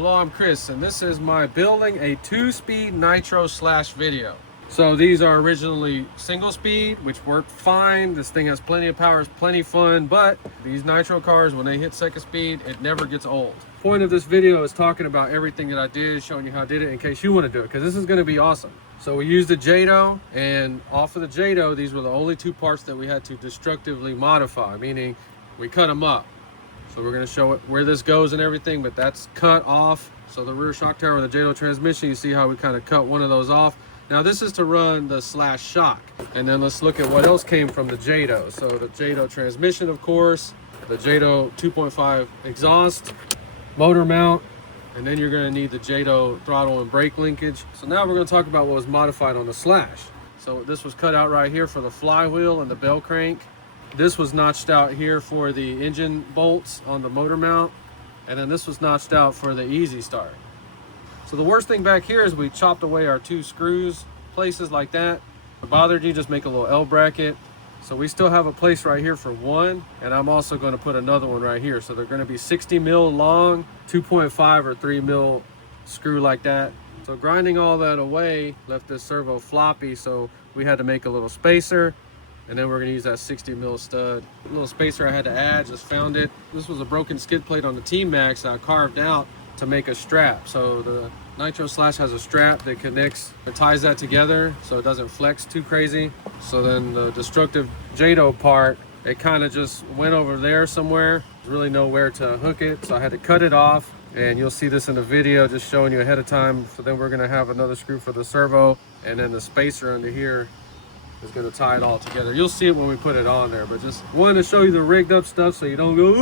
Hello, I'm Chris, and this is my building a 2-speed Nitro SLASH video. So these are originally single speed, which worked fine. This thing has plenty of power, it's plenty fun, but these Nitro cars, when they hit second speed, it never gets old. Point of this video is talking about everything that I did, showing you how I did it in case you want to do it, because this is going to be awesome. So we used the Jato, and off of the Jato, these were the only two parts that we had to destructively modify, meaning we cut them up. So we're going to show it where this goes and everything, but that's cut off. So the rear shock tower with the Jato transmission, you see how we kind of cut one of those off. Now this is to run the Slash shock. And then let's look at what else came from the Jato. So the Jato transmission, of course, the Jato 2.5 exhaust, motor mount, and then you're going to need the Jato throttle and brake linkage. So now we're going to talk about what was modified on the Slash. So this was cut out right here for the flywheel and the bell crank. This was notched out here for the engine bolts on the motor mount, and then this was notched out for the easy start. So the worst thing back here is we chopped away our two screws, places like that. If it bothered you, just make a little L bracket. So we still have a place right here for one, and I'm also going to put another one right here. So they're going to be 60 mil long, 2.5 or 3 mil screw like that. So grinding all that away left this servo floppy, so we had to make a little spacer. And then we're gonna use that 60 mil stud. A little spacer I had to add, just found it. This was a broken skid plate on the T-Max I carved out to make a strap. So the Nitro SLASH has a strap that connects and ties that together so it doesn't flex too crazy. So then the destructive Jato part, it kind of just went over there somewhere. There's really nowhere to hook it, so I had to cut it off. And you'll see this in the video, just showing you ahead of time. So then we're gonna have another screw for the servo, and then the spacer under here is going to tie it all together. You'll see it when we put it on there, but just wanted to show you the rigged up stuff so you don't go,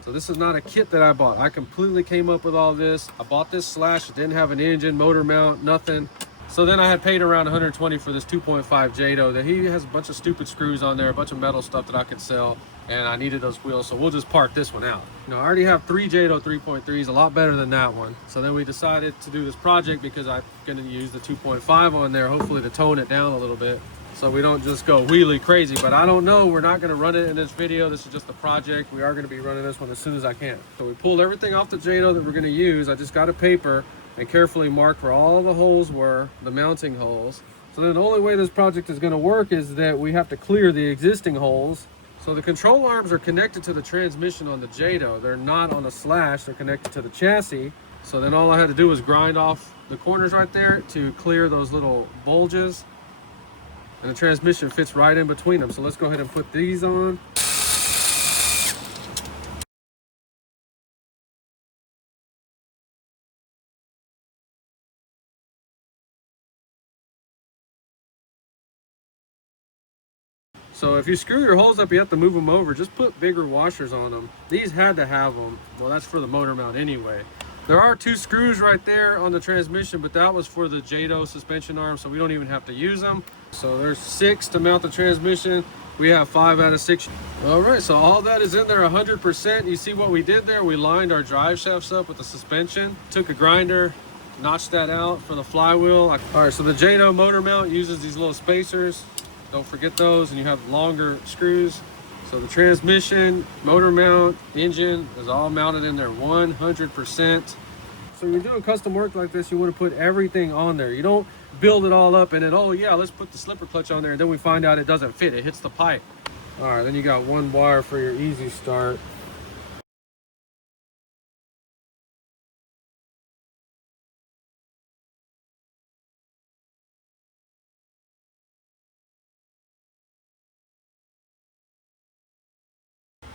So this is not a kit that I bought. I completely came up with all this. I bought this Slash, it didn't have an engine, motor mount, nothing. So then I had paid around 120 for this 2.5 Jato that he has a bunch of stupid screws on there, a bunch of metal stuff that I could sell, and I needed those wheels, so we'll just park this one out. You know, I already have 3 Jato 3.3s, a lot better than that one. So then we decided to do this project because I'm gonna use the 2.5 on there, hopefully to tone it down a little bit, so we don't just go wheelie crazy. But I don't know, we're not gonna run it in this video. This is just a project. We are gonna be running this one as soon as I can. So we pulled everything off the Jato that we're gonna use. I just got a paper and carefully marked where all the holes were, the mounting holes. So then the only way this project is gonna work is that we have to clear the existing holes. So the control arms are connected to the transmission on the Jato. They're not on the Slash, they're connected to the chassis. So then all I had to do was grind off the corners right there to clear those little bulges. And the transmission fits right in between them. So let's go ahead and put these on. So if you screw your holes up, you have to move them over. Just put bigger washers on them. These had to have them. Well, that's for the motor mount anyway. There are 2 screws right there on the transmission, but that was for the Jato suspension arm, so we don't even have to use them. So there's 6 to mount the transmission. We have 5 out of 6. All right, so all that is in there 100%. You see what we did there? We lined our drive shafts up with the suspension, took a grinder, notched that out for the flywheel. All right, so the Jato motor mount uses these little spacers. Don't forget those, and you have longer screws. So the transmission, motor mount, engine is all mounted in there 100%. So when you're doing custom work like this, you want to put everything on there. You don't build it all up and then, oh yeah, let's put the slipper clutch on there, and then we find out it doesn't fit, it hits the pipe. All right, then you got 1 wire for your easy start.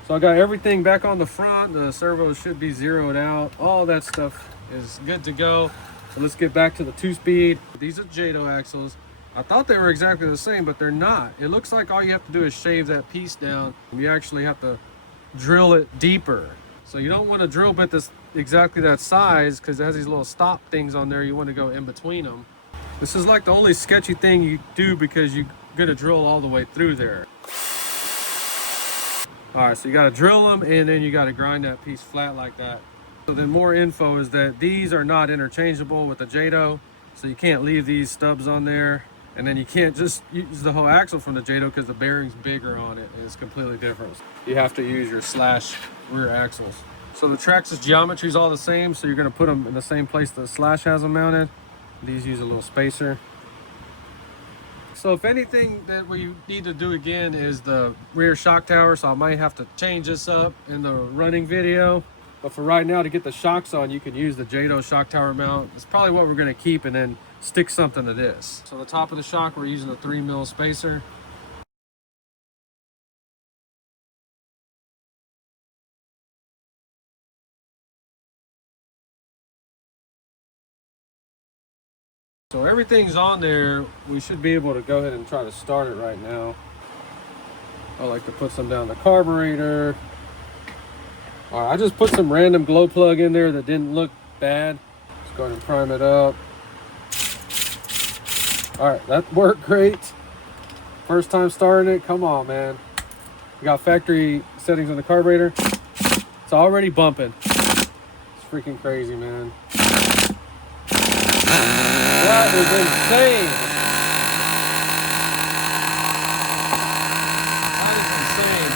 So I got everything back on the front. The servos should be zeroed out. All that stuff is good to go. So let's get back to the 2-speed. These are Jato axles. I thought they were exactly the same, but they're not. It looks like all you have to do is shave that piece down. You actually have to drill it deeper. So you don't want to drill bit this exactly that size because it has these little stop things on there. You want to go in between them. This is like the only sketchy thing you do because you're gonna drill all the way through there. All right, so you got to drill them and then you got to grind that piece flat like that. So then more info is that these are not interchangeable with the Jato, so you can't leave these stubs on there. And then you can't just use the whole axle from the Jato because the bearing's bigger on it and it's completely different. You have to use your Slash rear axles. So the Traxxas geometry is all the same, so you're going to put them in the same place the Slash has them mounted. These use a little spacer. So if anything that we need to do again is the rear shock tower, so I might have to change this up in the running video. But for right now, to get the shocks on, you can use the Jato shock tower mount. It's probably what we're going to keep and then stick something to this. So the top of the shock, we're using a 3mm spacer. So everything's on there. We should be able to go ahead and try to start it right now. I like to put some down the carburetor. All right, I just put some random glow plug in there that didn't look bad. Let's go ahead and prime it up. All right, that worked great. First time starting it, come on, man. We got factory settings on the carburetor. It's already bumping. It's freaking crazy, man. That is insane. That is insane.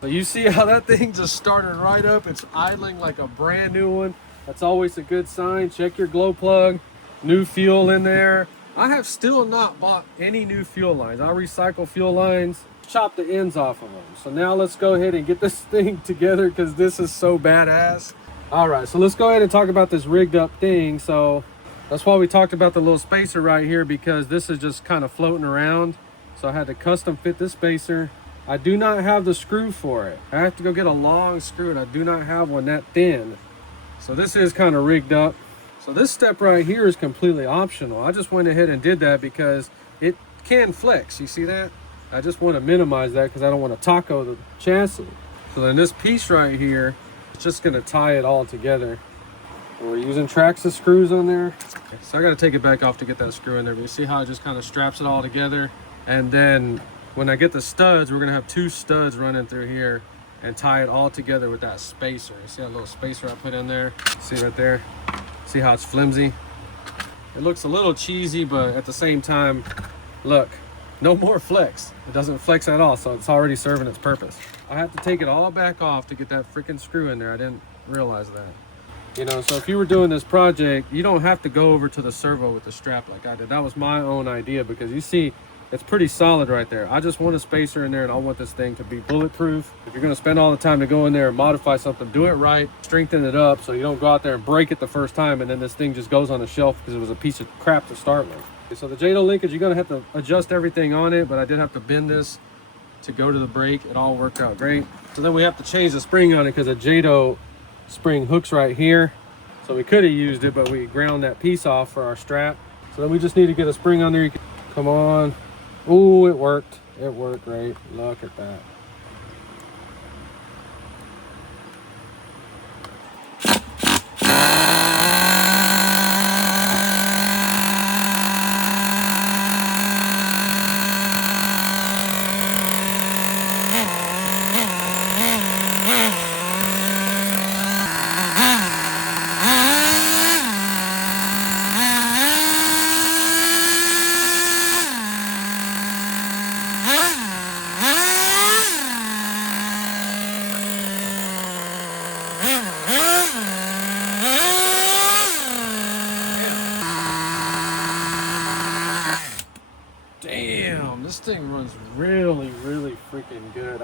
So you see how that thing just started right up? It's idling like a brand new one. That's always a good sign. Check your glow plug. New fuel in there. I have still not bought any new fuel lines. I recycle fuel lines, chop the ends off of them. So now let's go ahead and get this thing together because this is so badass. All right, so let's go ahead and talk about this rigged up thing. So that's why we talked about the little spacer right here, because this is just kind of floating around. So I had to custom fit this spacer. I do not have the screw for it. I have to go get a long screw and I do not have one that thin. So this is kind of rigged up. So this step right here is completely optional. I just went ahead and did that because it can flex. You see that? I just want to minimize that because I don't want to taco the chassis. So then this piece right here, it's just going to tie it all together. We're using Traxxas screws on there. Okay, so I got to take it back off to get that screw in there. But you see how it just kind of straps it all together? And then when I get the studs, we're going to have 2 studs running through here and tie it all together with that spacer. You see that little spacer I put in there? See right there? See how it's flimsy? It looks a little cheesy, but at the same time, look, no more flex. It doesn't flex at all, so it's already serving its purpose. I have to take it all back off to get that freaking screw in there. I didn't realize that. You know, so if you were doing this project, you don't have to go over to the servo with the strap like I did. That was my own idea because you see, it's pretty solid right there. I just want a spacer in there and I want this thing to be bulletproof. If you're gonna spend all the time to go in there and modify something, do it right, strengthen it up so you don't go out there and break it the first time and then this thing just goes on the shelf because it was a piece of crap to start with. So the Jato linkage, you're gonna have to adjust everything on it, but I did have to bend this to go to the brake. It all worked out great. So then we have to change the spring on it because the Jato spring hooks right here. So we could have used it, but we ground that piece off for our strap. So then we just need to get a spring on there. You can, come on. Ooh, it worked. It worked great. Look at that. Damn, this thing runs really freaking good.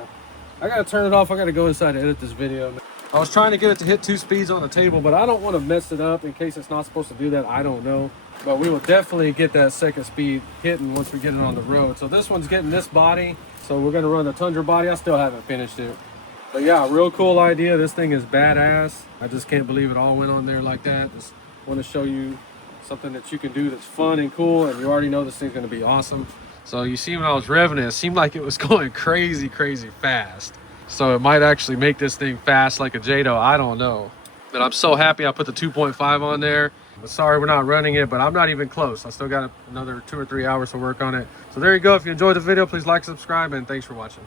I gotta turn it off. I gotta go inside and edit this video. I was trying to get it to hit 2 speeds on the table, but I don't want to mess it up in case it's not supposed to do that. I don't know, but we will definitely get that second speed hitting once we get it on the road. So this one's getting this body, so we're gonna run the Tundra body. I still haven't finished it, but yeah, real cool idea. This thing is badass. I just can't believe it all went on there like that. Just want to show you something that you can do that's fun and cool, and you already know this thing's going to be awesome. So you see when I was revving it seemed like it was going crazy fast. So it might actually make this thing fast like a Jato, I don't know. But I'm so happy I put the 2.5 on there. But sorry we're not running it, but I'm not even close. I still got another 2 or 3 hours to work on it. So there you go. If you enjoyed the video, please like, subscribe, and thanks for watching.